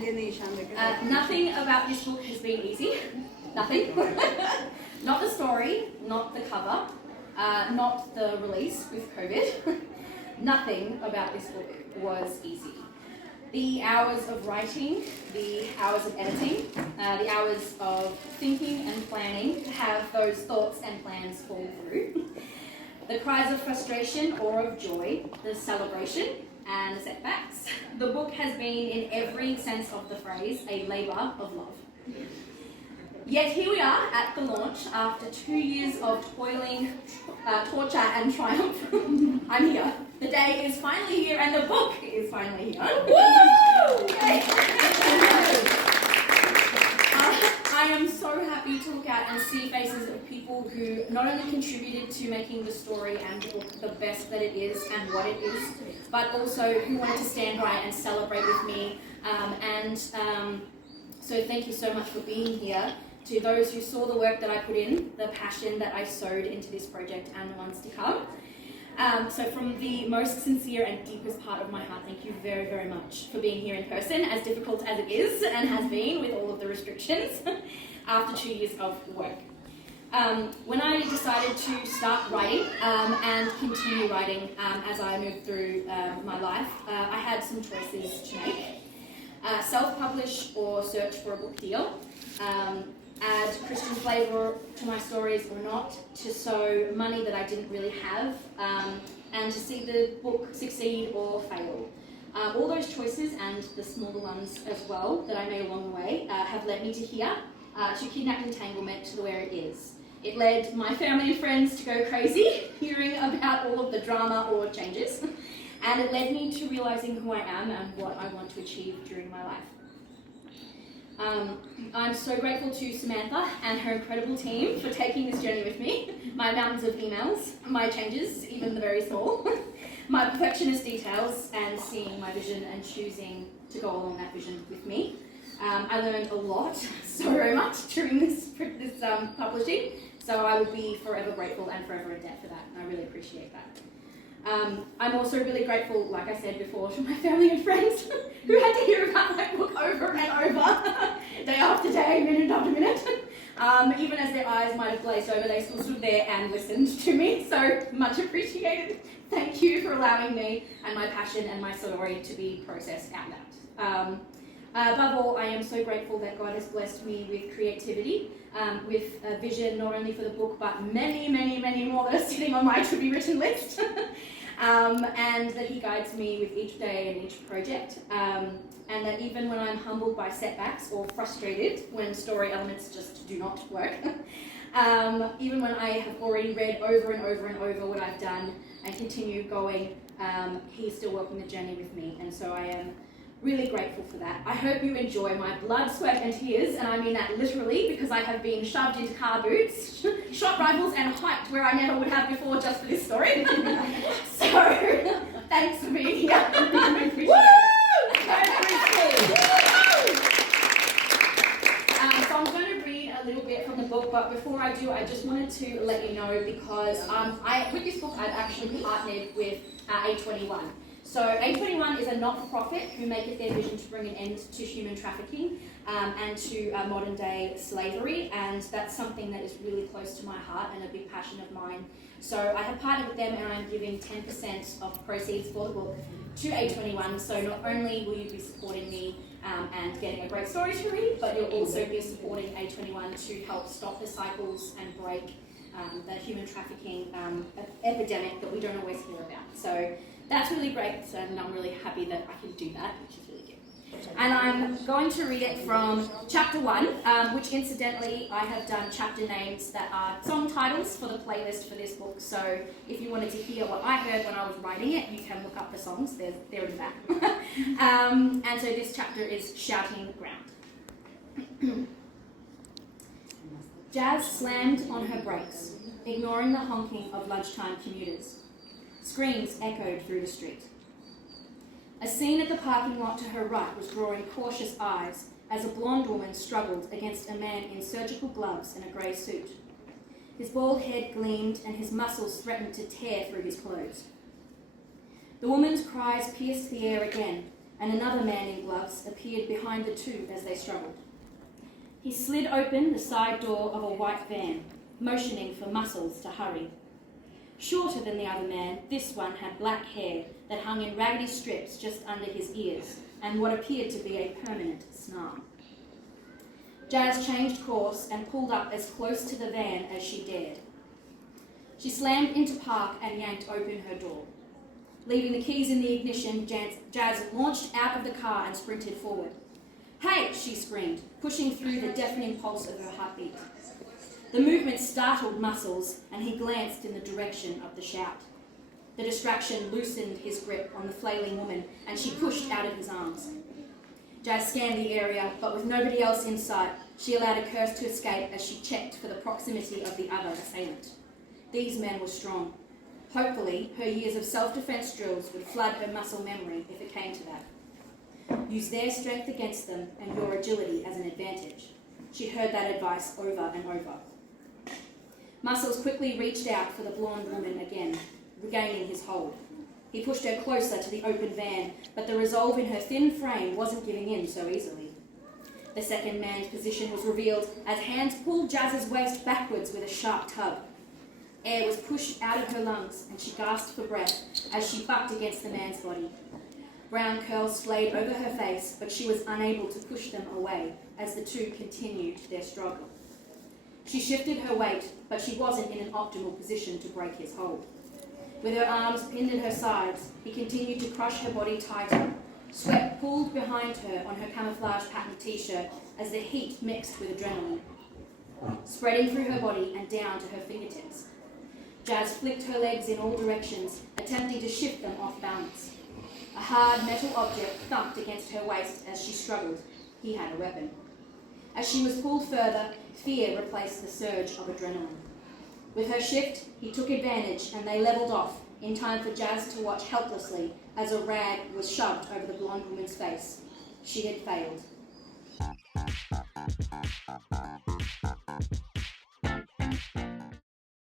Nothing about this book has been easy. Nothing. Not the story, not the cover, not the release with COVID. Nothing about this book was easy. The hours of writing, the hours of editing, the hours of thinking and planning to have those thoughts and plans fall through. The cries of frustration or of joy, the celebration and the setbacks. The book has been, in every sense of the phrase, a labour of love. Yet here we are at the launch after 2 years of toiling, torture and triumph. I'm here. The day is finally here and the book is finally here. Woo! Yay! I am so happy to look out and see faces of people who not only contributed to making the story and the book the best that it is and what it is, but also who wanted to stand by and celebrate with me. So thank you so much for being here. To those who saw the work that I put in, the passion that I sowed into this project and the ones to come. So from the most sincere and deepest part of my heart, thank you very, very much for being here in person, as difficult as it is and has been with all of the restrictions after 2 years of work. When I decided to start writing and continue writing as I moved through my life, I had some choices to make. Self-publish or search for a book deal. Add Christian flavour to my stories or not, to sow money that I didn't really have, and to see the book succeed or fail. All those choices, and the smaller ones as well that I made along the way, have led me to here, to Kidnapped Entanglement, to where it is. It led my family and friends to go crazy, hearing about all of the drama or changes, and it led me to realising who I am and what I want to achieve during my life. I'm so grateful to Samantha and her incredible team for taking this journey with me. My mountains of emails, my changes, even the very small, my perfectionist details, and seeing my vision and choosing to go along that vision with me. I learned a lot, so very much, during this publishing, so I would be forever grateful and forever in debt for that, and I really appreciate that. I'm also really grateful, like I said before, to my family and friends who had to hear about my book over and over, day after day, minute after minute. Even as their eyes might have glazed over, they still stood there and listened to me, so much appreciated. Thank you for allowing me and my passion and my story to be processed out loud. Above all, I am so grateful that God has blessed me with creativity, with a vision not only for the book, but many, many, many more that are sitting on my to-be-written list, and that He guides me with each day and each project, and that even when I'm humbled by setbacks or frustrated when story elements just do not work, even when I have already read over and over and over what I've done and continue going, He's still walking the journey with me, and so I am really grateful for that. I hope you enjoy my blood, sweat and tears, and I mean that literally, because I have been shoved into car boots, shot rifles and hiked where I never would have before just for this story. So, thanks for being here. I appreciate it. So I'm going to read a little bit from the book, but before I do, I just wanted to let you know, because with this book I've actually partnered with A21. So A21 is a not-for-profit who make it their vision to bring an end to human trafficking and to modern day slavery, and that's something that is really close to my heart and a big passion of mine. So I have partnered with them, and I'm giving 10% of proceeds for the book to A21, so not only will you be supporting me and getting a great story to read, but you'll also be supporting A21 to help stop the cycles and break the human trafficking epidemic that we don't always hear about. So that's really great, and I'm really happy that I can do that, which is really good. And I'm going to read it from chapter 1, which incidentally I have done chapter names that are song titles for the playlist for this book. So if you wanted to hear what I heard when I was writing it, you can look up the songs, they're in the back. And so this chapter is Shouting Ground. Jazz slammed on her brakes, ignoring the honking of lunchtime commuters. Screams echoed through the street. A scene at the parking lot to her right was drawing cautious eyes as a blonde woman struggled against a man in surgical gloves and a grey suit. His bald head gleamed and his muscles threatened to tear through his clothes. The woman's cries pierced the air again and another man in gloves appeared behind the two as they struggled. He slid open the side door of a white van, motioning for Muscles to hurry. Shorter than the other man, this one had black hair that hung in raggedy strips just under his ears, and what appeared to be a permanent snarl. Jazz changed course and pulled up as close to the van as she dared. She slammed into park and yanked open her door. Leaving the keys in the ignition, Jazz launched out of the car and sprinted forward. "Hey!" she screamed, pushing through the deafening pulse of her heartbeat. The movement startled Muscles, and he glanced in the direction of the shout. The distraction loosened his grip on the flailing woman, and she pushed out of his arms. Jazz scanned the area, but with nobody else in sight, she allowed a curse to escape as she checked for the proximity of the other assailant. These men were strong. Hopefully, her years of self-defense drills would flood her muscle memory if it came to that. Use their strength against them and your agility as an advantage. She'd heard that advice over and over. Muscles quickly reached out for the blonde woman again, regaining his hold. He pushed her closer to the open van, but the resolve in her thin frame wasn't giving in so easily. The second man's position was revealed as hands pulled Jazz's waist backwards with a sharp tug. Air was pushed out of her lungs, and she gasped for breath as she bucked against the man's body. Brown curls splayed over her face, but she was unable to push them away as the two continued their struggle. She shifted her weight, but she wasn't in an optimal position to break his hold. With her arms pinned at her sides, he continued to crush her body tighter. Sweat pooled behind her on her camouflage patterned t-shirt as the heat mixed with adrenaline, spreading through her body and down to her fingertips. Jazz flicked her legs in all directions, attempting to shift them off balance. A hard metal object thumped against her waist as she struggled. He had a weapon. As she was pulled further, fear replaced the surge of adrenaline. With her shift, he took advantage and they levelled off, in time for Jazz to watch helplessly as a rag was shoved over the blonde woman's face. She had failed.